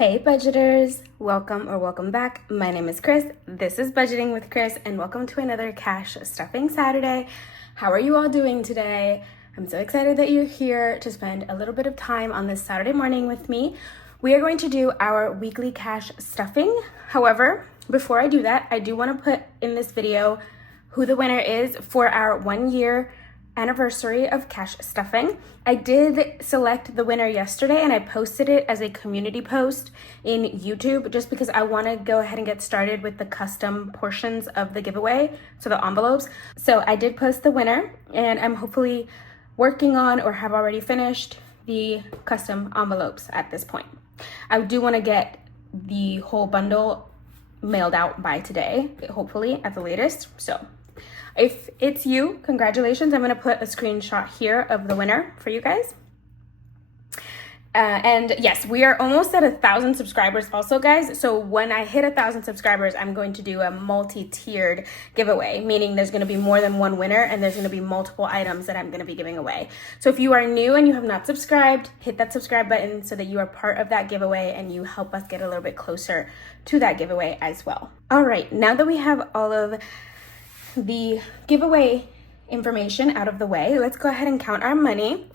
Hey budgeters, welcome back. My name is Chris. This is Budgeting with Chris and welcome to another Cash Stuffing Saturday. How are you all doing today? I'm so excited that you're here to spend a little bit of time on this Saturday morning with me. We are going to do our weekly cash stuffing. However, before I do that, I do want to put in this video who the winner is for our 1 year anniversary of cash stuffing. I did select the winner yesterday and I posted it as a community post in YouTube just because I want to go ahead and get started with the custom portions of the giveaway, so the envelopes. So I did post the winner and I'm hopefully working on or have already finished the custom envelopes at this point. I do want to get the whole bundle mailed out by today, hopefully at the latest. So if it's you, congratulations. I'm going to put a screenshot here of the winner for you guys. And yes, we are almost at 1,000 subscribers also, guys. So when I hit 1,000 subscribers, I'm going to do a multi-tiered giveaway, meaning there's going to be more than one winner and there's going to be multiple items that I'm going to be giving away. So if you are new and you have not subscribed, hit that subscribe button so that you are part of that giveaway and you help us get a little bit closer to that giveaway as well. All right, now that we have all of the giveaway information out of the way, let's go ahead and count our money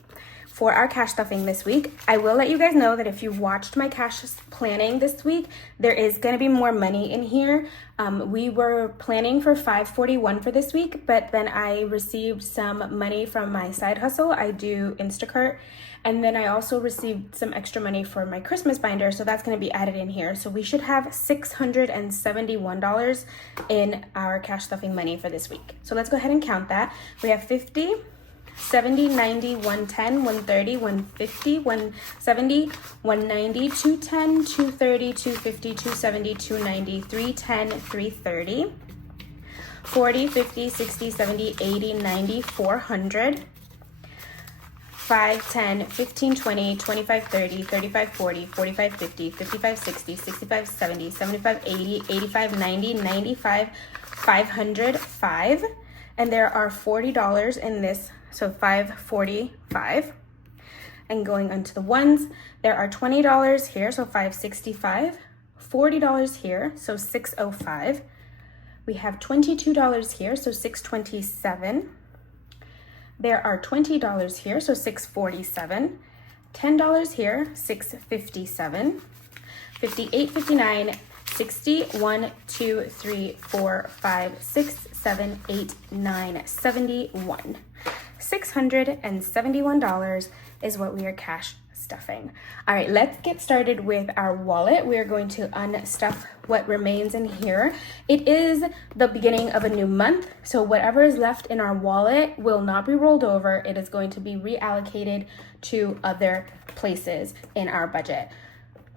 for our cash stuffing this week. I will let you guys know that if you've watched my cash planning this week, there is going to be more money in here. We were planning for $541 for this week, but then I received some money from my side hustle. I do Instacart, and then I also received some extra money for my Christmas binder, so that's going to be added in here. So we should have $671 in our cash stuffing money for this week. So let's go ahead and count that. We have 50, 70, 90, 110, 130, 150, 170, 190, 210, 230, 250, 270, 290, 310, 330, 40, 50, 60, 70, 80, 90, 400, 5, 10, 15, 20, 25, 30, 35, 40, 45, 50, 55, 60, 65, 70, 75, 80, 85, 90, 95, 500, 5. And there are $40 in this, so $545. And going onto the ones, there are $20 here, so $565. $40 here, so $605. We have $22 here, so $627. There are $20 here, so $647. $10 here, $657. 58, 59, 60, 1, 2, 3, 4, 5, 6, 7, 8, 9, 71. $671 is what we are cash stuffing. All right, let's get started with our wallet. We are going to unstuff what remains in here. It is the beginning of a new month, so whatever is left in our wallet will not be rolled over. It is going to be reallocated to other places in our budget.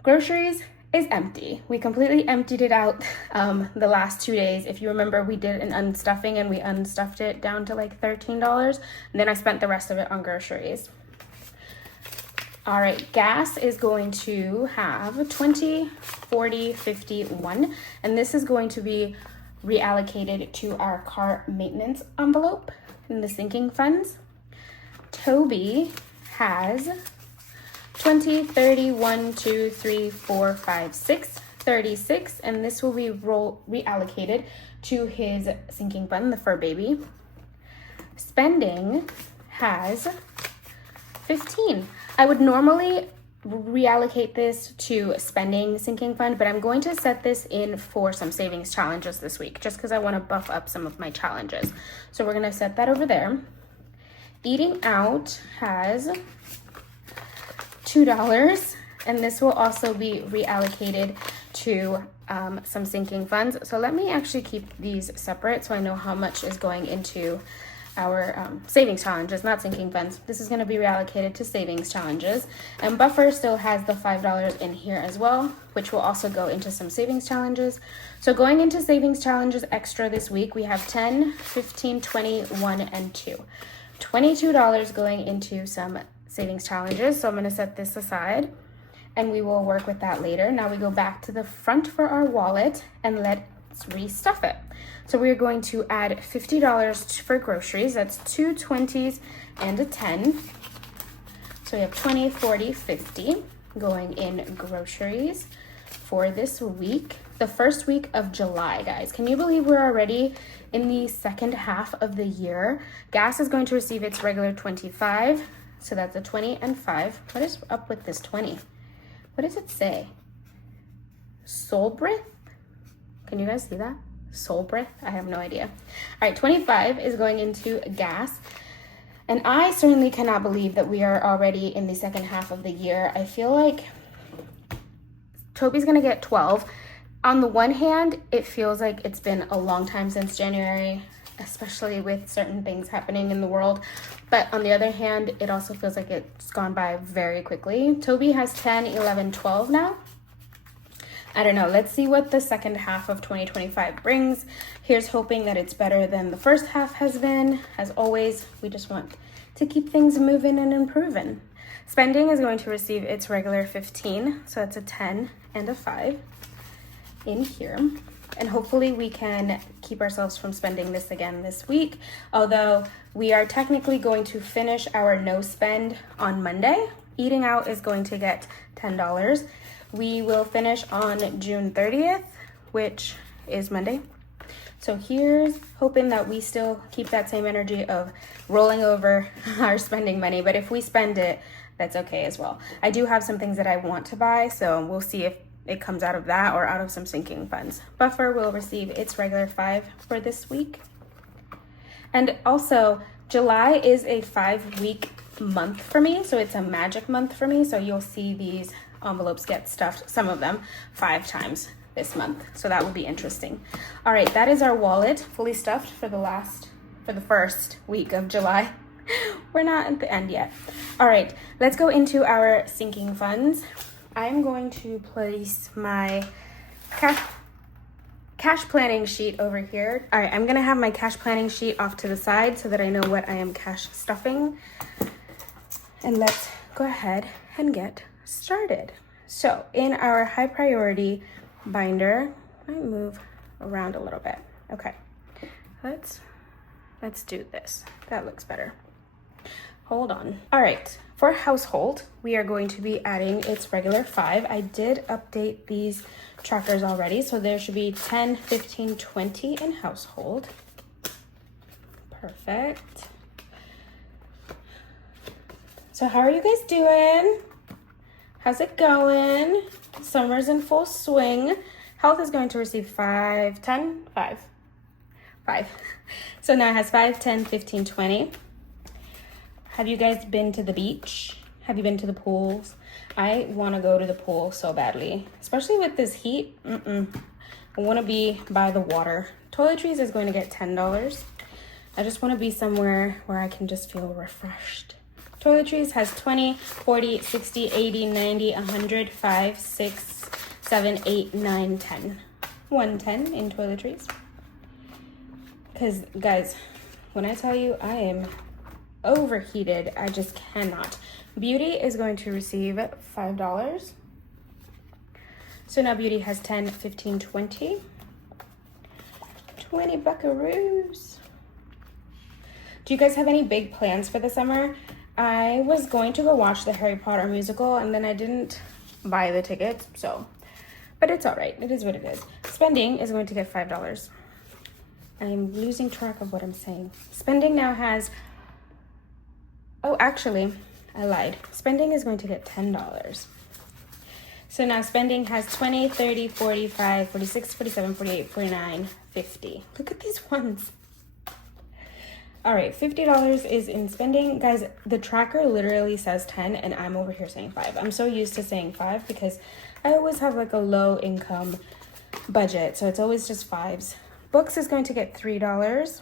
Groceries is empty. We completely emptied it out the last 2 days. If you remember, we did an unstuffing and we unstuffed it down to like $13, and then I spent the rest of it on groceries. All right, gas is going to have 20, 40, 51, and this is going to be reallocated to our car maintenance envelope in the sinking funds. Toby has 20, 30, 1, 2, 3, 4, 5, 6, 36, and this will be reallocated to his sinking fund, the fur baby. Spending has 15. I would normally reallocate this to spending sinking fund, but I'm going to set this in for some savings challenges this week, just because I want to buff up some of my challenges. So we're going to set that over there. Eating out has $2, and this will also be reallocated to some sinking funds. So let me actually keep these separate so I know how much is going into our savings challenges, not sinking funds. This is going to be reallocated to savings challenges, and buffer still has the $5 in here as well, which will also go into some savings challenges. So going into savings challenges extra this week, we have 10, 15, 20, 1, and 2. $22 going into some savings challenges. So I'm going to set this aside and we will work with that later. Now we go back to the front for our wallet and let's restuff it. So we're going to add $50 for groceries. That's 2 20s and a 10. So we have 20, 40, 50. going in groceries for this week, the first week of July, guys. Can you believe we're already in the second half of the year? Gas is going to receive its regular 25, so that's a 20 and 5. What is up with this 20? What does it say? Soul breath? Can you guys see that? Soul breath? I have no idea. All right, 25 is going into gas. And I certainly cannot believe that we are already in the second half of the year. I feel like Toby's gonna get 12. On the one hand, it feels like it's been a long time since January, especially with certain things happening in the world. But on the other hand, it also feels like it's gone by very quickly. Toby has 10, 11, 12 now. I don't know. Let's see what the second half of 2025 brings. Here's hoping that it's better than the first half has been. As always, we just want to keep things moving and improving. Spending is going to receive its regular 15, so that's a 10 and a 5 in here. And hopefully we can keep ourselves from spending this again this week. Although we are technically going to finish our no spend on Monday. Eating out is going to get $10. We will finish on June 30th, which is Monday. So here's hoping that we still keep that same energy of rolling over our spending money. But if we spend it, that's okay as well. I do have some things that I want to buy, so we'll see if it comes out of that or out of some sinking funds. Buffer will receive its regular 5 for this week. And also, July is a 5-week month for me, so it's a magic month for me. So you'll see these envelopes get stuffed, some of them 5 times this month, so that will be interesting. All right, that is our wallet fully stuffed for the first week of July. We're not at the end yet. All right, let's go into our sinking funds. I'm going to place my cash planning sheet over here. All right, I'm gonna have my cash planning sheet off to the side so that I know what I am cash stuffing. And let's go ahead and get started. So in our high priority binder, I move around a little bit. Okay, let's do this. That looks better. Hold on. All right, for household, we are going to be adding its regular 5. I did update these trackers already, so there should be 10, 15, 20 in household. Perfect. So how are you guys doing? How's it going? Summer's in full swing. Health is going to receive 5, 10, 5. 5. So now it has 5, 10, 15, 20. Have you guys been to the beach? Have you been to the pools? I want to go to the pool so badly, especially with this heat. I want to be by the water. Toiletries is going to get $10. I just want to be somewhere where I can just feel refreshed. Toiletries has 20, 40, 60, 80, 90, 100, 5, 6, 7, 8, 9, 10. 110 in toiletries. Because, guys, when I tell you I am overheated, I just cannot. Beauty is going to receive $5. So now Beauty has 10, 15, 20. 20 buckaroos. Do you guys have any big plans for the summer? I was going to go watch the Harry Potter musical and then I didn't buy the tickets, so, but it's all right. It is what it is. Spending is going to get $5. I'm losing track of what I'm saying. Spending now has, oh, actually, I lied. Spending is going to get $10. So now spending has 20, 30, 45, 46, 47, 48, 49, 50. Look at these ones. All right, $50 is in spending. Guys, the tracker literally says 10 and I'm over here saying 5. I'm so used to saying 5 because I always have like a low income budget. So it's always just 5s. Books is going to get $3.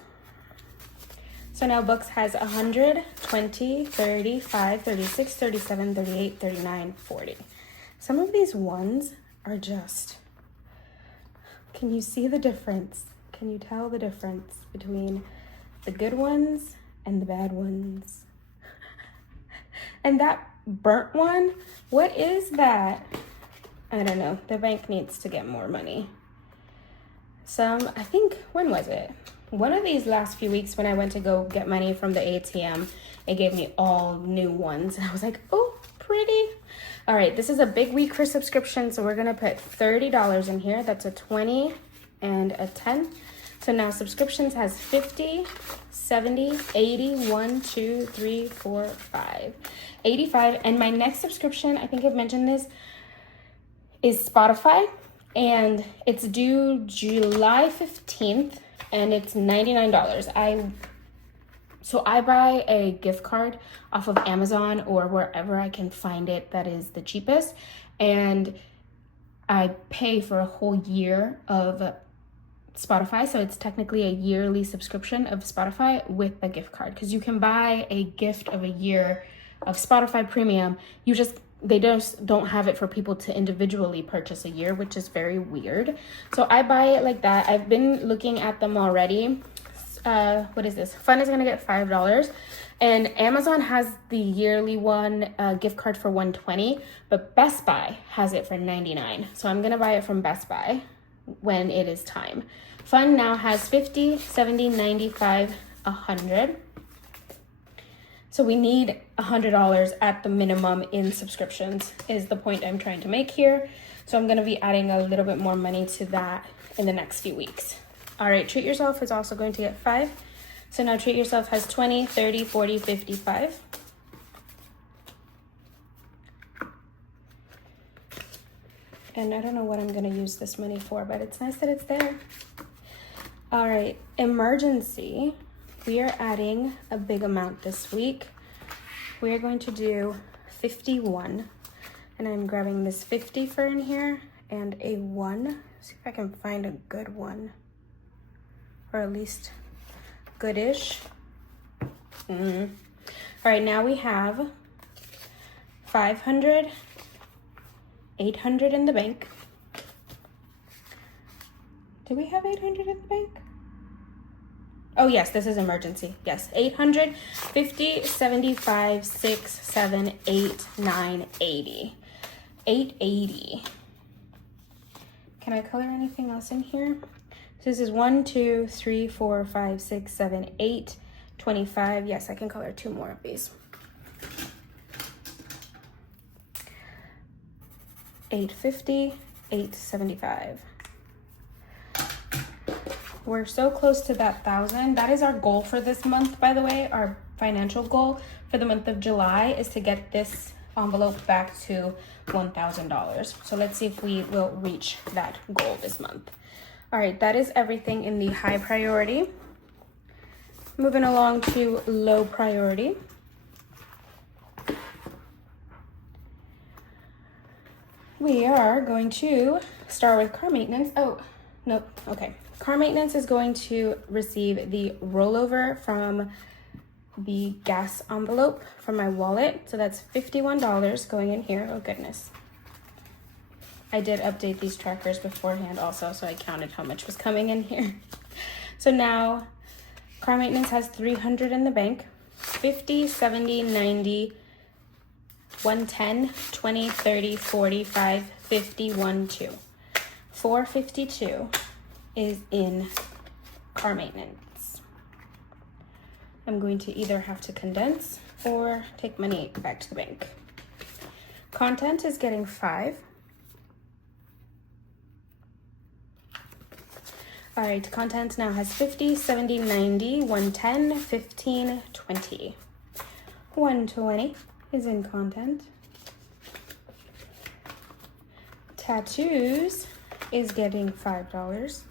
So now books has 100, 20, 35, 36, 37, 38, 39, 40. Some of these ones are just, can you see the difference? Can you tell the difference between the good ones and the bad ones? And that burnt one, what is that? I don't know. The bank needs to get more money. I think, when was it? One of these last few weeks when I went to go get money from the ATM, it gave me all new ones. And I was like, oh, pretty. All right, this is a big week for subscriptions, so we're gonna put $30 in here. That's a 20 and a 10. So now subscriptions has 50, 70, 80, 1, 2, 3, 4, 5, 85. And my next subscription, I think I've mentioned this, is Spotify. And it's due July 15th and it's $99. So I buy a gift card off of Amazon or wherever I can find it that is the cheapest. And I pay for a whole year of Spotify. So it's technically a yearly subscription of Spotify with a gift card. Because you can buy a gift of a year of Spotify Premium. They just don't have it for people to individually purchase a year, which is very weird. So I buy it like that. I've been looking at them already. What is this? Fun is gonna get $5, and Amazon has the yearly one gift card for $120, but Best Buy has it for $99. So I'm gonna buy it from Best Buy when it is time. Fun now has 50, 70, 95, 100. So we need $100 at the minimum in subscriptions is the point I'm trying to make here. So I'm gonna be adding a little bit more money to that in the next few weeks. All right, Treat Yourself is also going to get 5. So now Treat Yourself has 20, 30, 40, 55. And I don't know what I'm gonna use this money for, but it's nice that it's there. All right, Emergency. We are adding a big amount this week. We are going to do 51. And I'm grabbing this 50 for in here and a 1. See if I can find a good one. Or at least goodish. All right, now we have 500, 800 in the bank. Do we have 800 in the bank? Oh yes, this is emergency. Yes, 800, 50, 75, 6, 7, 8, 9, 80. 880. Can I color anything else in here? This is 1, 2, 3, 4, 5, 6, 7, 8, 25. Yes, I can color 2 more of these. 850, 875. We're so close to that 1,000. That is our goal for this month, by the way. Our financial goal for the month of July is to get this envelope back to $1,000. So let's see if we will reach that goal this month. All right, that is everything in the high priority. Moving along to low priority. We are going to start with car maintenance. Oh, no, okay. Car maintenance is going to receive the rollover from the gas envelope from my wallet. So that's $51 going in here. Oh goodness. I did update these trackers beforehand also, so I counted how much was coming in here. So now car maintenance has 300 in the bank, 50, 70, 90, 110, 20, 30, 45, 50, 1, 2. 452 is in car maintenance. I'm going to either have to condense or take money back to the bank. Content is getting 5. All right, content now has 50, 70, 90, 110, 15, 20. 120 is in content. Tattoos is getting $5.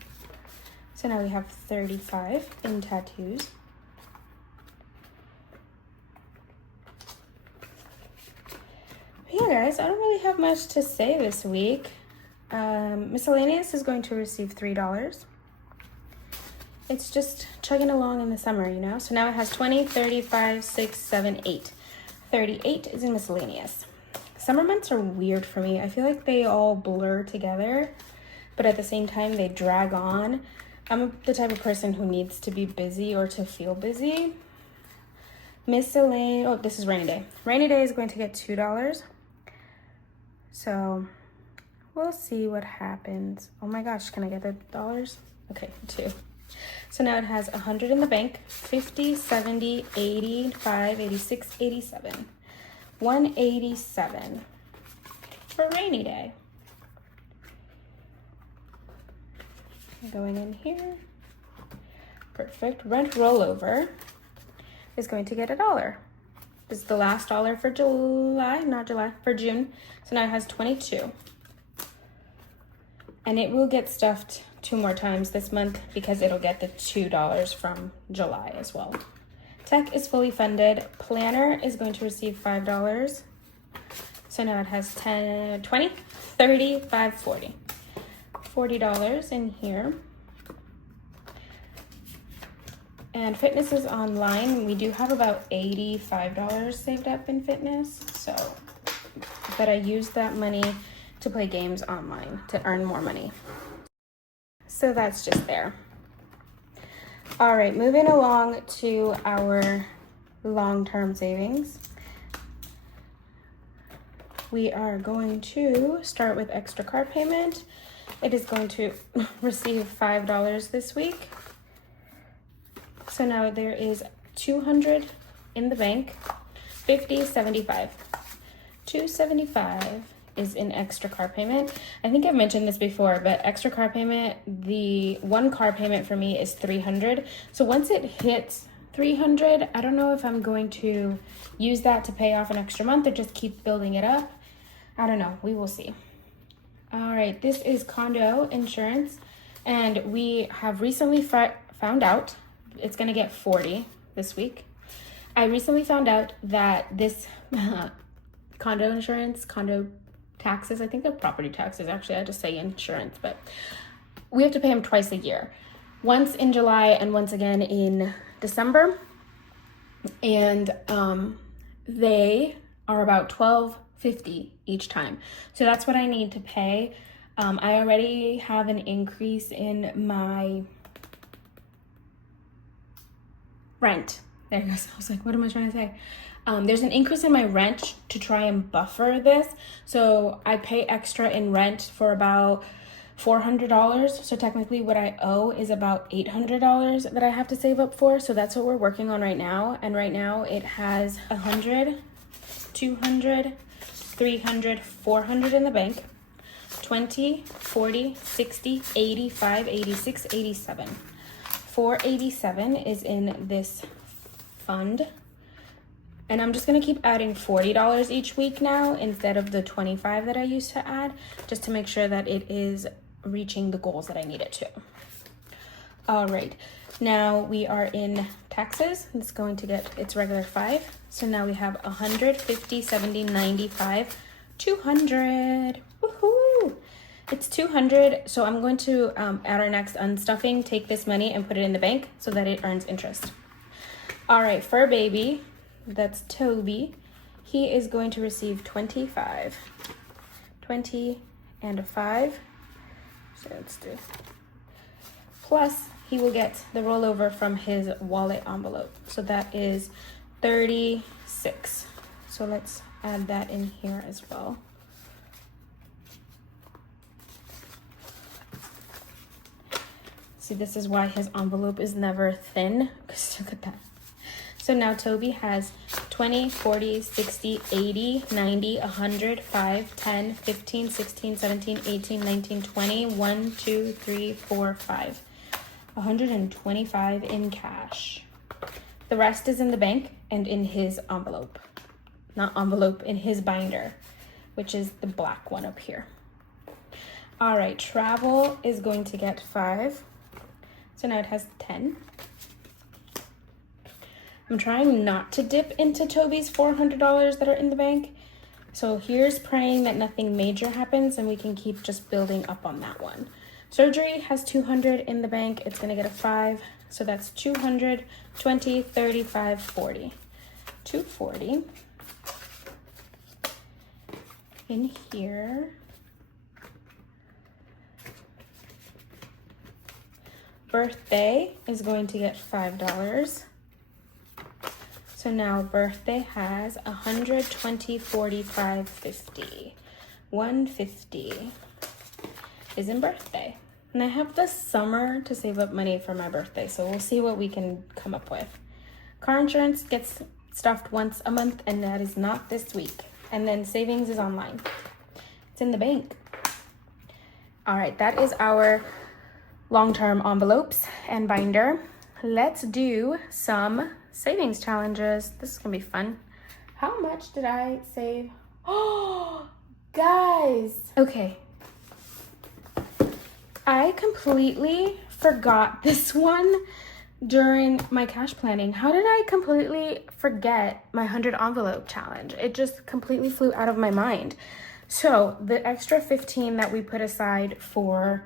So now we have 35 in tattoos. Yeah, guys, I don't really have much to say this week. Miscellaneous is going to receive $3. It's just chugging along in the summer, you know? So now it has 20, 35, 6, 7, 8. 38 is in miscellaneous. Summer months are weird for me. I feel like they all blur together, but at the same time, they drag on. I'm the type of person who needs to be busy or to feel busy. Miscellaneous, oh, this is rainy day. Rainy day is going to get $2. So we'll see what happens. Oh my gosh, can I get the dollars? Okay, 2. So now it has 100 in the bank, 50, 70, 85, 86, 87. 187. for a rainy day. Going in here. Perfect. Rent rollover is going to get $1. This is the last dollar for for June. So now it has 22. And it will get stuffed 2 more times this month because it'll get the $2 from July as well. Tech is fully funded. Planner is going to receive $5. So now it has 10, 20, 35, 40. $40 in here. And fitness is online. We do have about $85 saved up in fitness. So, but I used that money to play games online to earn more money. So that's just there. All right, moving along to our long-term savings. We are going to start with extra car payment. It is going to receive $5 this week. So now there is $200 in the bank, 50, 75. $275 is in extra car payment. I think I've mentioned this before, but extra car payment, the one car payment for me is $300. So once it hits $300, I don't know if I'm going to use that to pay off an extra month or just keep building it up. I don't know, we will see. All right, this is condo insurance, and we have recently found out it's gonna get 40 this week. I recently found out that this condo insurance, condo taxes, I think they're property taxes, actually, I just say insurance, but we have to pay them twice a year. Once in July and once again in December. And they are about $12.50 each time. So that's what I need to pay. I already have an increase in my rent. There it goes. I was like, what am I trying to say? There's an increase in my rent to try and buffer this. So I pay extra in rent for about $400. So technically what I owe is about $800 that I have to save up for. So that's what we're working on right now. And right now it has 100, 200, 300, 400 in the bank, 20, 40, 60, 85, 86, 87. 487 is in this fund. And I'm just gonna keep adding $40 each week now instead of the 25 that I used to add, just to make sure that it is reaching the goals that I need it to. All right, now we are in taxes. It's going to get its regular 5. So now we have 100, 50, 70, 95, 200. Woohoo! It's 200, so I'm going to, at our next unstuffing, take this money and put it in the bank so that it earns interest. All right, fur baby, that's Toby. He is going to receive 25. 20 and a 5. So let's do. Plus, he will get the rollover from his wallet envelope. So that is 36. So let's add that in here as well. See, this is why his envelope is never thin, because look at that. So now Toby has 20, 40, 60, 80, 90, 100, 5, 10, 15, 16, 17, 18, 19, 20, 1, 2, 3, 4, 5. 125 in cash. The rest is in the bank and in his envelope. Not envelope, in his binder, which is the black one up here. All right, travel is going to get 5. So now it has 10. I'm trying not to dip into Toby's $400 that are in the bank. So here's praying that nothing major happens and we can keep just building up on that one. Surgery has 200 in the bank. It's gonna get a 5. So that's 200, 20, 35, 40. 240 in here. Birthday is going to get $5. So now birthday has 120, 45, 50. 150 is in birthday. And I have the summer to save up money for my birthday, so we'll see what we can come up with. Car insurance gets stuffed once a month, and that is not this week. And then savings is online. It's in the bank. All right, that is our long-term envelopes and binder. Let's do some savings challenges. This is gonna be fun. How much did I save? Oh, guys. Okay. I completely forgot this one during my cash planning. How did I completely forget my 100 envelope challenge? It just completely flew out of my mind. So the extra 15 that we put aside for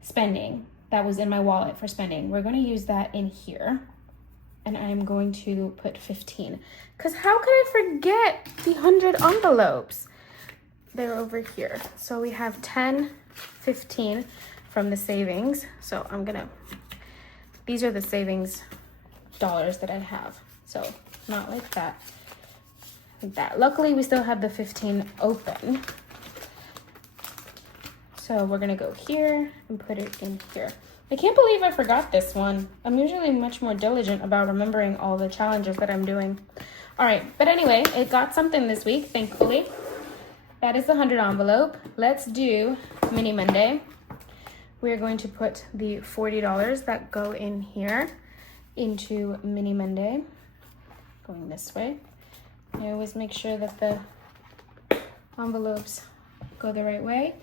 spending, that was in my wallet for spending, we're going to use that in here. And I am going to put 15. Because how could I forget the 100 envelopes? They're over here. So we have 10, 15 from the savings. So I'm going to, these are the savings dollars that I have. So not like that. Like that. Luckily, we still have the 15 open. So we're gonna go here and put it in here. I can't believe I forgot this one. I'm usually much more diligent about remembering all the challenges that I'm doing. All right, but anyway, it got something this week, thankfully. That is the 100 envelope. Let's do Mini Monday. We're going to put the $40 that go in here into Mini Monday. Going this way. I always make sure that the envelopes go the right way.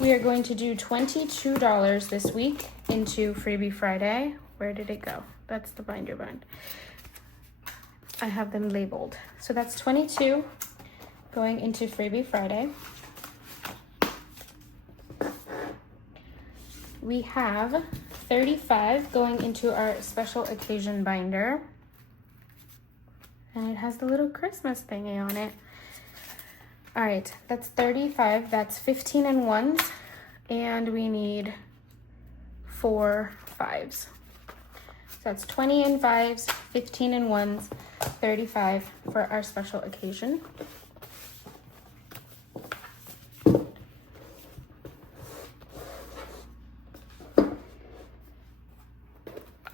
We are going to do $22 this week into Freebie Friday. Where did it go? That's the binder bind. I have them labeled. So that's 22 going into Freebie Friday. We have 35 going into our special occasion binder. And it has the little Christmas thingy on it. All right, that's 35. That's 15 in ones. And we need 4 fives. So that's 20 in fives, 15 in ones, 35 for our special occasion.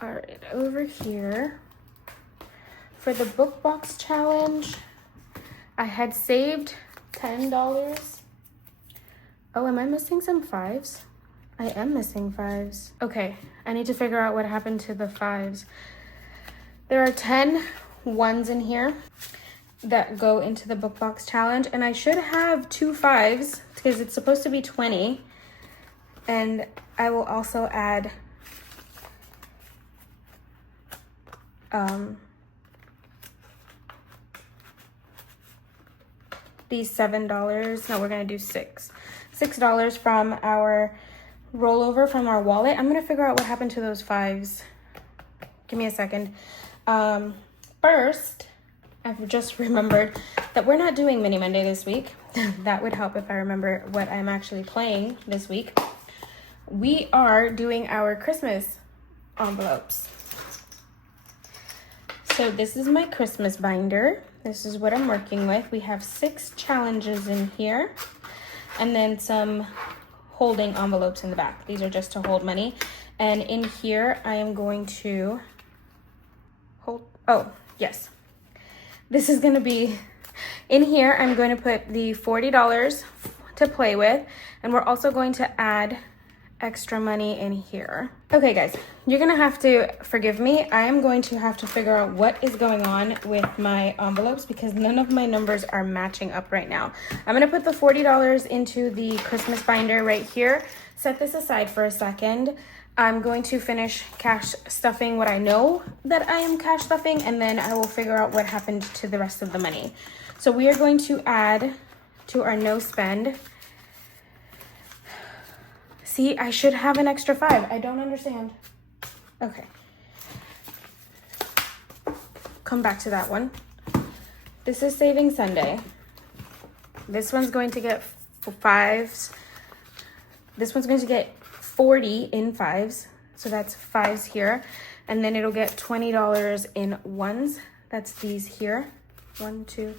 All right, over here. For the book box challenge, I had saved $10. Oh, am I missing some fives? I am missing fives. Okay, I need to figure out what happened to the fives. There are 10 ones in here that go into the book box challenge, and I should have 2 fives because it's supposed to be 20. And I will also add these $7. No, we're gonna do $6 from our rollover from our wallet. I'm gonna figure out what happened to those fives. Give me a second. First, I've just remembered that we're not doing Mini Monday this week. That would help if I remember what I'm actually playing this week. We are doing our Christmas envelopes. So this is my Christmas binder. This is what I'm working with. We have 6 challenges in here and then some holding envelopes in the back. These are just to hold money. And in here, I am going to hold, oh, yes. This is gonna be, in here, I'm going to put the $40 to play with, and we're also going to add extra money in here. Okay guys, you're gonna have to forgive me. I am going to have to figure out what is going on with my envelopes because none of my numbers are matching up right now. I'm gonna put the $40 into the Christmas binder right here. Set this aside for a second. I'm going to finish cash stuffing what I know that I am cash stuffing, and then I will figure out what happened to the rest of the money. So we are going to add to our no spend. See, I should have an extra 5. I don't understand. Okay. Come back to that one. This is Saving Sunday. This one's going to get 5s. This one's going to get 40 in 5s. So that's 5s here. And then it'll get $20 in 1s. That's these here. 1, 2,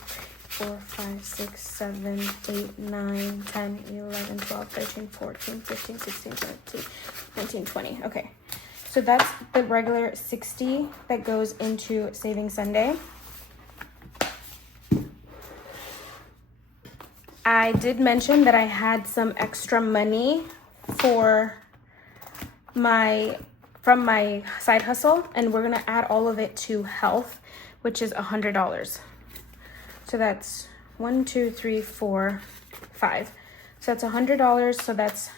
4, 5, 6, 7, 8, 9, 10, 11, 12, 13, 14, 15, 16, 17, 19, 20. Okay, so that's the regular 60 that goes into Saving Sunday. I did mention that I had some extra money from my side hustle, and we're gonna add all of it to health, which is $100. So that's 1, 2, 3, 4, 5. So that's $100. So that's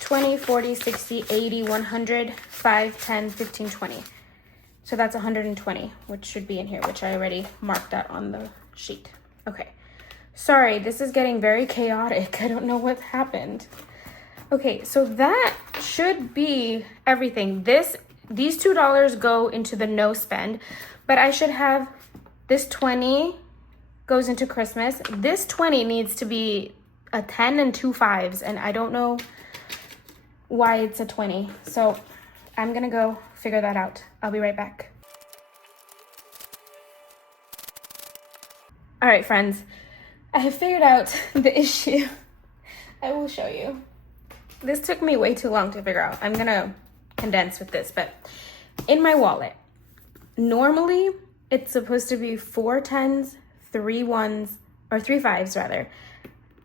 20, 40, 60, 80, 100, 5, 10, 15, 20. So that's 120, which should be in here, which I already marked out on the sheet. Okay. Sorry, this is getting very chaotic. I don't know what happened. Okay, so that should be everything. These $2 go into the no spend, but I should have this 20 goes into Christmas. This 20 needs to be a 10 and 2 5s, and I don't know why it's a 20. So I'm gonna go figure that out. I'll be right back. All right, friends, I have figured out the issue. I will show you. This took me way too long to figure out. I'm gonna condense with this, but in my wallet, normally it's supposed to be 4 10s, 3 1s, or 3 5s rather,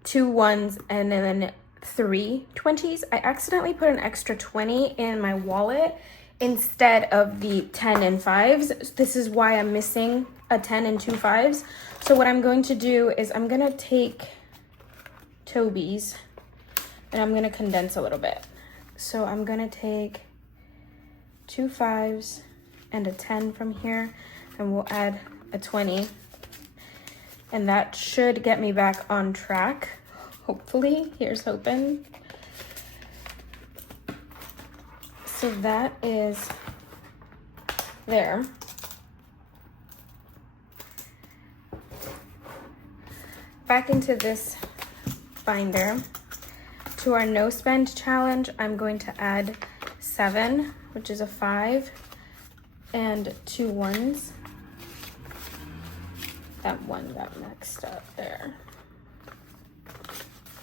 2 1s, and then 3 20s. I accidentally put an extra 20 in my wallet instead of the 10 and 5s. This is why I'm missing a 10 and 2 5s. So what I'm going to do is I'm gonna take Toby's and I'm gonna condense a little bit. So I'm gonna take 2 5s and a 10 from here, and we'll add a 20. And that should get me back on track. Hopefully, here's hoping. So that is there. Back into this binder. To our no spend challenge, I'm going to add 7, which is a 5, and 2 1s. That one got mixed up there.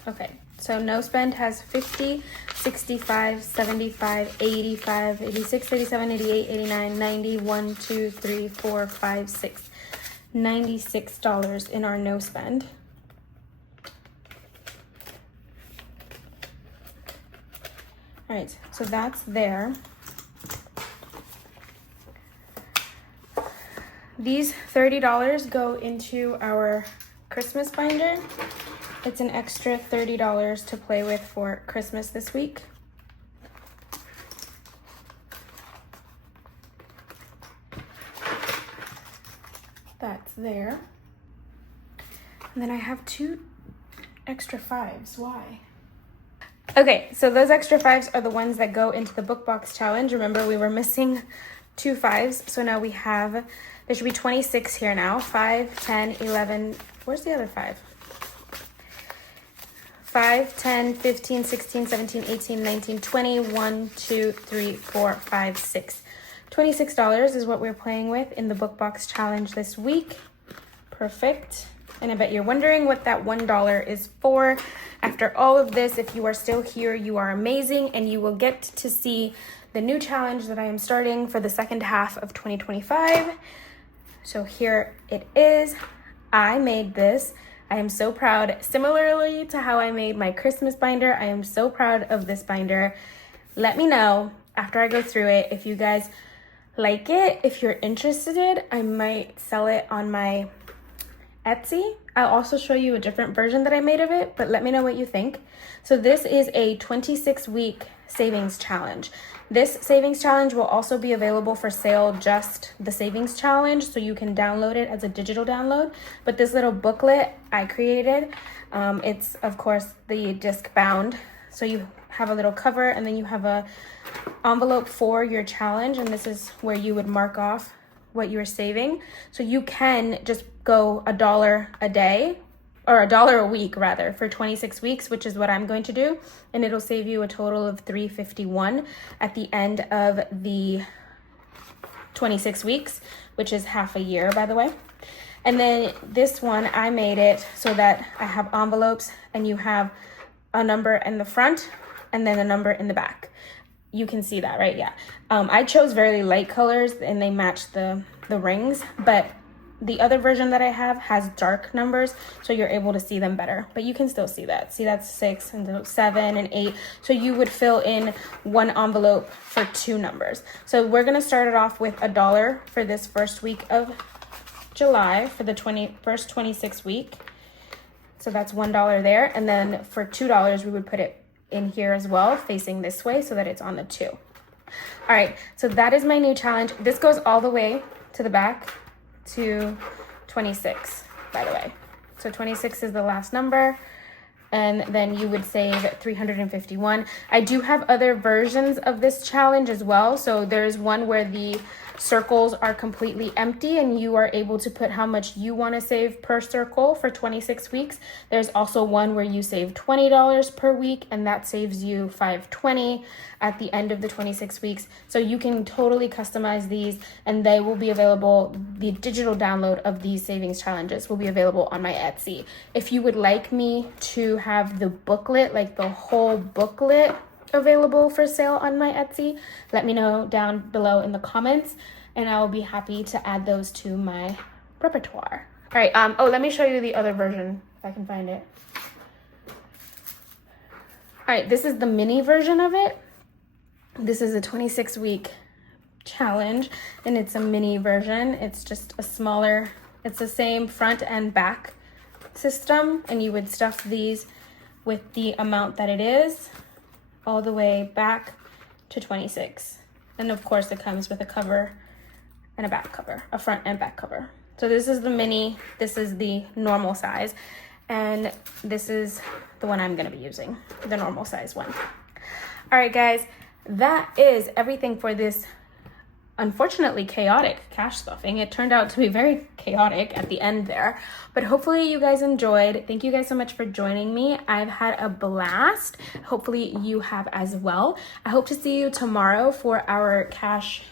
Okay, so no spend has 50, 65, 75, 85, 86, 87, 88, 89, 90, 1, 2, 3, 4, 5, 6, $96 in our no spend. All right, so that's there. These $30 go into our Christmas binder. It's an extra $30 to play with for Christmas this week. That's there. And then I have 2 extra 5s. Why? Okay, so those extra 5s are the ones that go into the book box challenge. Remember, we were missing 2 5s, so now we have, there should be 26 here now. 5, 10, 11, where's the other 5? 5, 10, 15, 16, 17, 18, 19, 20, 1, 2, 3, 4, 5, 6. $26 is what we're playing with in the book box challenge this week. Perfect. And I bet you're wondering what that $1 is for. After all of this, if you are still here, you are amazing, and you will get to see the new challenge that I am starting for the second half of 2025. So here it is. I made this. I am so proud. Similarly to how I made my Christmas binder, I am so proud of this binder. Let me know after I go through it if you guys like it. If you're interested, I might sell it on my Etsy. I'll also show you a different version that I made of it, but let me know what you think. So this is a 26-week savings challenge. This savings challenge will also be available for sale, just the savings challenge, so you can download it as a digital download. But this little booklet I created, it's of course the disc bound. So you have a little cover, and then you have a envelope for your challenge, and this is where you would mark off what you're saving. So you can just go $1 a day, or $1 a week rather, for 26 weeks, which is what I'm going to do. And it'll save you a total of $351 at the end of the 26 weeks, which is half a year, by the way. And then this one, I made it so that I have envelopes, and you have a number in the front and then a number in the back. You can see that, right? Yeah. I chose very light colors, and they match the rings, but The other version that I have has dark numbers, so you're able to see them better, but you can still see that. See, that's 6 and 7 and 8. So you would fill in one envelope for 2 numbers. So we're gonna start it off with $1 for this first week of July for the first 26 week. So that's $1 there. And then for $2, we would put it in here as well, facing this way so that it's on the 2. All right, so that is my new challenge. This goes all the way to the back to 26, by the way. So 26 is the last number, and then you would save 351. I do have other versions of this challenge as well. So there's one where the circles are completely empty and you are able to put how much you want to save per circle for 26 weeks. There's also one where you save $20 per week, and that saves you $520 at the end of the 26 weeks. So you can totally customize these, and they will be available. The digital download of these savings challenges will be available on my Etsy. If you would like me to have the booklet, like the whole booklet, available for sale on my Etsy, let me know down below in the comments, and I will be happy to add those to my repertoire. All right, oh, let me show you the other version if I can find it. All right, this is the mini version of it. This is a 26-week challenge, and it's a mini version. It's just a smaller, it's the same front and back system, and you would stuff these with the amount that it is all the way back to 26. And of course it comes with a cover and a back cover, a front and back cover. So this is the mini, this is the normal size, and this is the one I'm gonna be using, the normal size one. All right, guys, that is everything for this unfortunately chaotic cash stuffing. It turned out to be very chaotic at the end there, but hopefully you guys enjoyed. Thank you guys so much for joining me. I've had a blast. Hopefully you have as well. I hope to see you tomorrow for our cash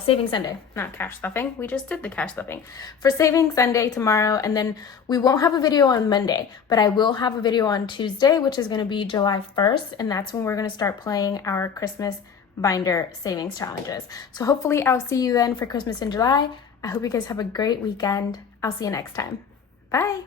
saving Sunday, not cash stuffing. We just did the cash stuffing for saving Sunday tomorrow, and then we won't have a video on Monday, but I will have a video on Tuesday, which is going to be July 1st, and that's when we're going to start playing our Christmas binder savings challenges. So hopefully I'll see you then for Christmas in July. I hope you guys have a great weekend. I'll see you next time. Bye.